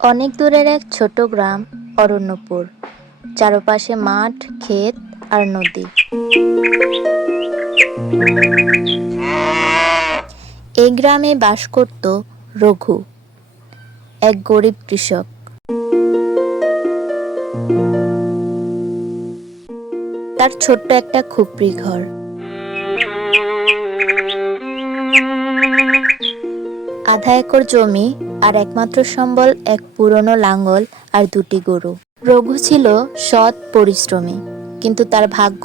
অনেক দূরের এক ছোট গ্রাম, অরণ্যপুর। চারপাশে মাঠ, ক্ষেত আর নদী। এই গ্রামে বাস করত রঘু, এক গরিব কৃষক। তার ছোট্ট একটা খুপড়ি ঘর। আধা একর জমি আর একমাত্র সম্বল এক পুরনো লাঙ্গল আর দুটি গরু। রঘু ছিল সৎ পরিশ্রমী কিন্তু তার ভাগ্য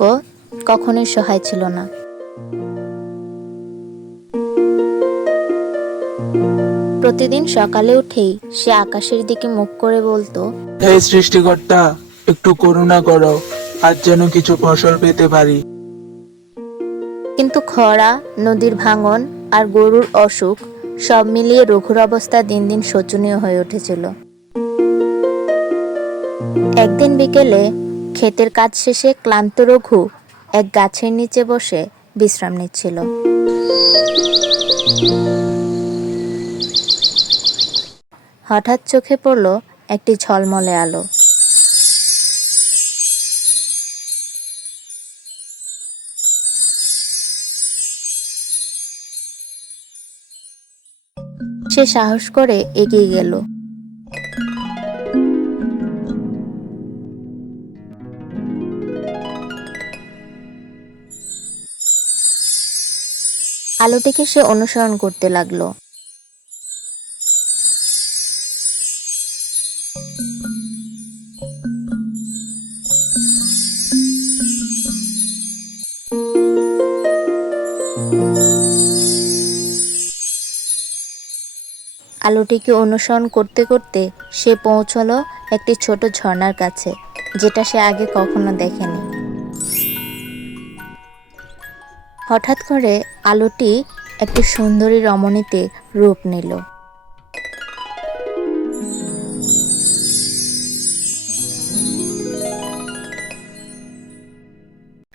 কখনোই সহায় ছিল না। প্রতিদিন সকালে উঠেই সে আকাশের দিকে মুখ করে বলতো হে সৃষ্টিকর্তা একটু করুণা করো আজ যেন কিছু ফসল পেতে পারি। কিন্তু খরা নদীর ভাঙন আর গরুর অসুখ সব মিলিয়ে রঘুর অবস্থা দিন দিন শোচনীয় হয়ে উঠেছিল। একদিন বিকেলে ক্ষেতের কাজ শেষে ক্লান্ত রঘু এক গাছের নিচে বসে বিশ্রাম নিচ্ছিল। হঠাৎ চোখে পড়ল একটি ঝলমলে আলো। সে সাহস করে এগিয়ে গেল। আলোটিকে সে অনুসরণ করতে লাগল। আলোটিকে অনুসরণ করতে করতে সে পৌঁছলো একটি ছোট ঝর্ণার কাছে, যেটা সে আগে কখনো দেখেনি। হঠাৎ করে আলোটি একটি সুন্দরী রমণীতে রূপ নিল।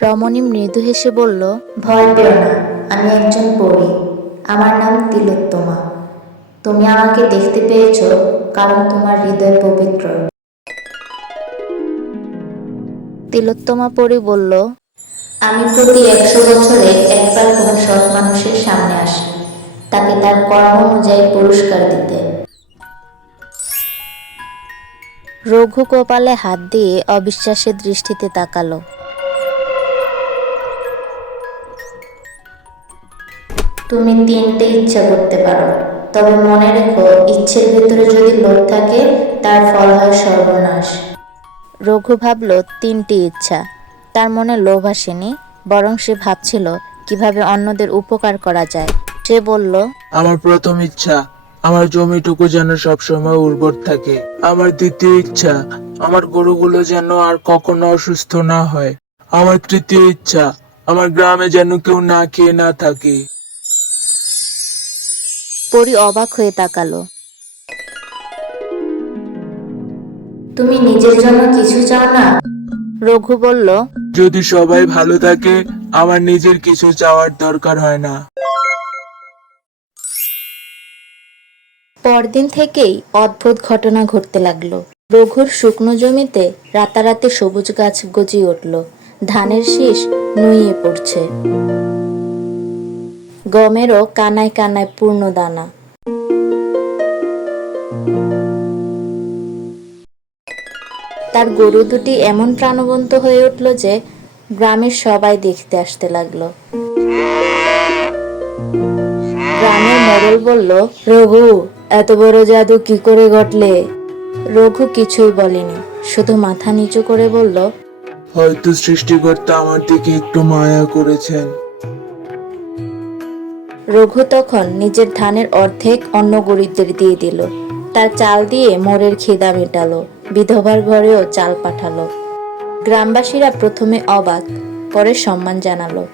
রমণী মৃদু হেসে বলল, ভয় পেও না, আমি একজন পড়ি আমার নাম তিলোত্তমা। তুমি আমাকে দেখতে পেয়েছ কারণ তোমার হৃদয় পবিত্র। তিলোত্তমা পরি বলল, আমি প্রতি একশো বছরে একবার কোনো সৎ মানুষের সামনে আসি, তাকে তার কর্ম অনুযায়ী পুরস্কার দিতে। রঘু কপালে হাত দিয়ে অবিশ্বাসের দৃষ্টিতে তাকালো। তুমি তিনটে ইচ্ছা করতে পারো তবে মনে রেখো, ইচ্ছের ভেতরে যদি লোভ থাকে, তার ফল হয় সর্বনাশ। রঘু ভাবল, তিনটি ইচ্ছা। তার মনে লোভ আসেনি, বরং সে ভাবছিল, কীভাবে অন্যদের উপকার করা যায়। সে বলল, আমার প্রথম ইচ্ছা, আমার জমিটুকু যেন সবসময় উর্বর থাকে। আমার দ্বিতীয় ইচ্ছা, আমার গরুগুলো যেন আর কখনো অসুস্থ না হয়। আমার তৃতীয় ইচ্ছা, আমার গ্রামে যেন কেউ না খেয়ে না থাকে। পরি অবাক হয়ে তাকালো। তুমি নিজের জন্য কিছু চাও না? রঘু বলল যদি সবাই ভালো থাকে আমার নিজের কিছু চাওয়ার দরকার হয় না। পরদিন থেকেই অদ্ভুত ঘটনা ঘটতে লাগল। রঘুর শুকনো জমিতে রাতারাতি সবুজ গাছ গজিয়ে উঠল। ধানের শীষ নুইয়ে পড়ছে। গমেরও কানায় কানায় পূর্ণ দানা তার গরু দুটি এমন প্রাণবন্ত হয়ে উঠল যে গ্রামের সবাই দেখতে আসতে লাগল। গ্রামের মোড়ল বলল, রঘু, এত বড় জাদু কি করে ঘটলে? রঘু কিছুই বলেনি, শুধু মাথা নিচু করে বলল, হয়তো সৃষ্টিকর্তা আমার দিকে একটু মায়া করেছেন। রঘু তখন নিজের ধানের অর্ধেক অন্য গরিবদের দিয়ে দিল। তার চাল দিয়ে মোরের খিদা মেটালো, বিধবার ঘরেও চাল পাঠালো। গ্রামবাসীরা প্রথমে অবাক, পরে সম্মান জানালো।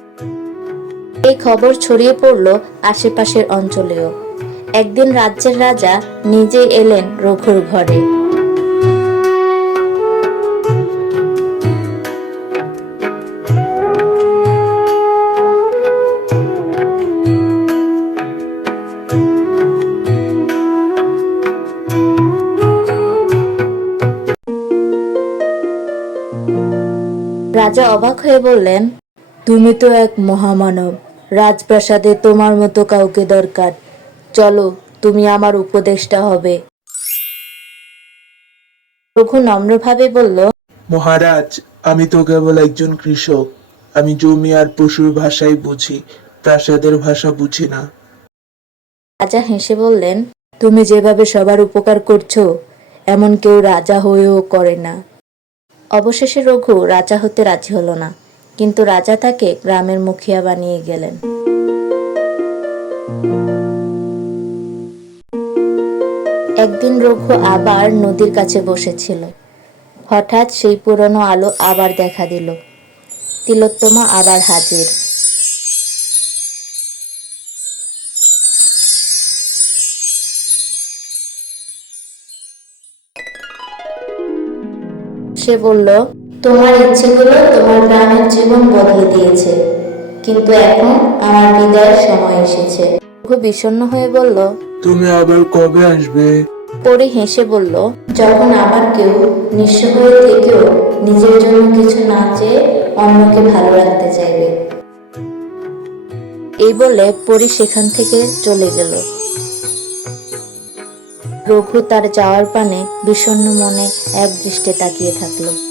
এই খবর ছড়িয়ে পড়ল আশেপাশের অঞ্চলেও। একদিন রাজ্যের রাজা নিজে এলেন রঘুর ঘরে। রাজা অবাক হয়ে বললেন তুমি তো এক মহামানব। রাজপ্রাসাদে তোমার মতো কাউকে দরকার। চলো তুমি আমার উপদেষ্টা হবে। রঘু নম্রভাবে বলল মহারাজ আমি তো কেবল একজন কৃষক। আমি জমি আর পশুর ভাষাই বুঝি প্রাসাদের ভাষা বুঝি না। রাজা হেসে বললেন তুমি যেভাবে সবার উপকার করছ এমন কেউ রাজা হয়েও করে না। অবশেষে রঘু রাজা হতে রাজি হলো না, কিন্তু রাজা তাকে গ্রামের মুখিয়া বানিয়ে গেলেন। একদিন রঘু আবার নদীর কাছে বসেছিল। হঠাৎ সেই পুরনো আলো আবার দেখা দিল। তিলোত্তমা আবার হাজির। সে বলল তোমার ইচ্ছেগুলো তোমার গ্রামের জীবন বদলে দিয়েছে কিন্তু এখন আমার বিদায়ের সময় এসেছে। খুব বিষণ্ণ হয়ে বলল তুমি আবার কবে আসবে? পরি হেসে বলল যখন আবার কেউ নিঃস্ব হয়ে থেকেও নিজের জন্য কিছু না চেয়ে অন্যকে ভালো রাখতে চাইবে। এই বলে পরি সেখান থেকে চলে গেল। রঘু তার যাওয়ার পানে বিষণ্ণ মনে এক দৃষ্টে তাকিয়ে থাকল।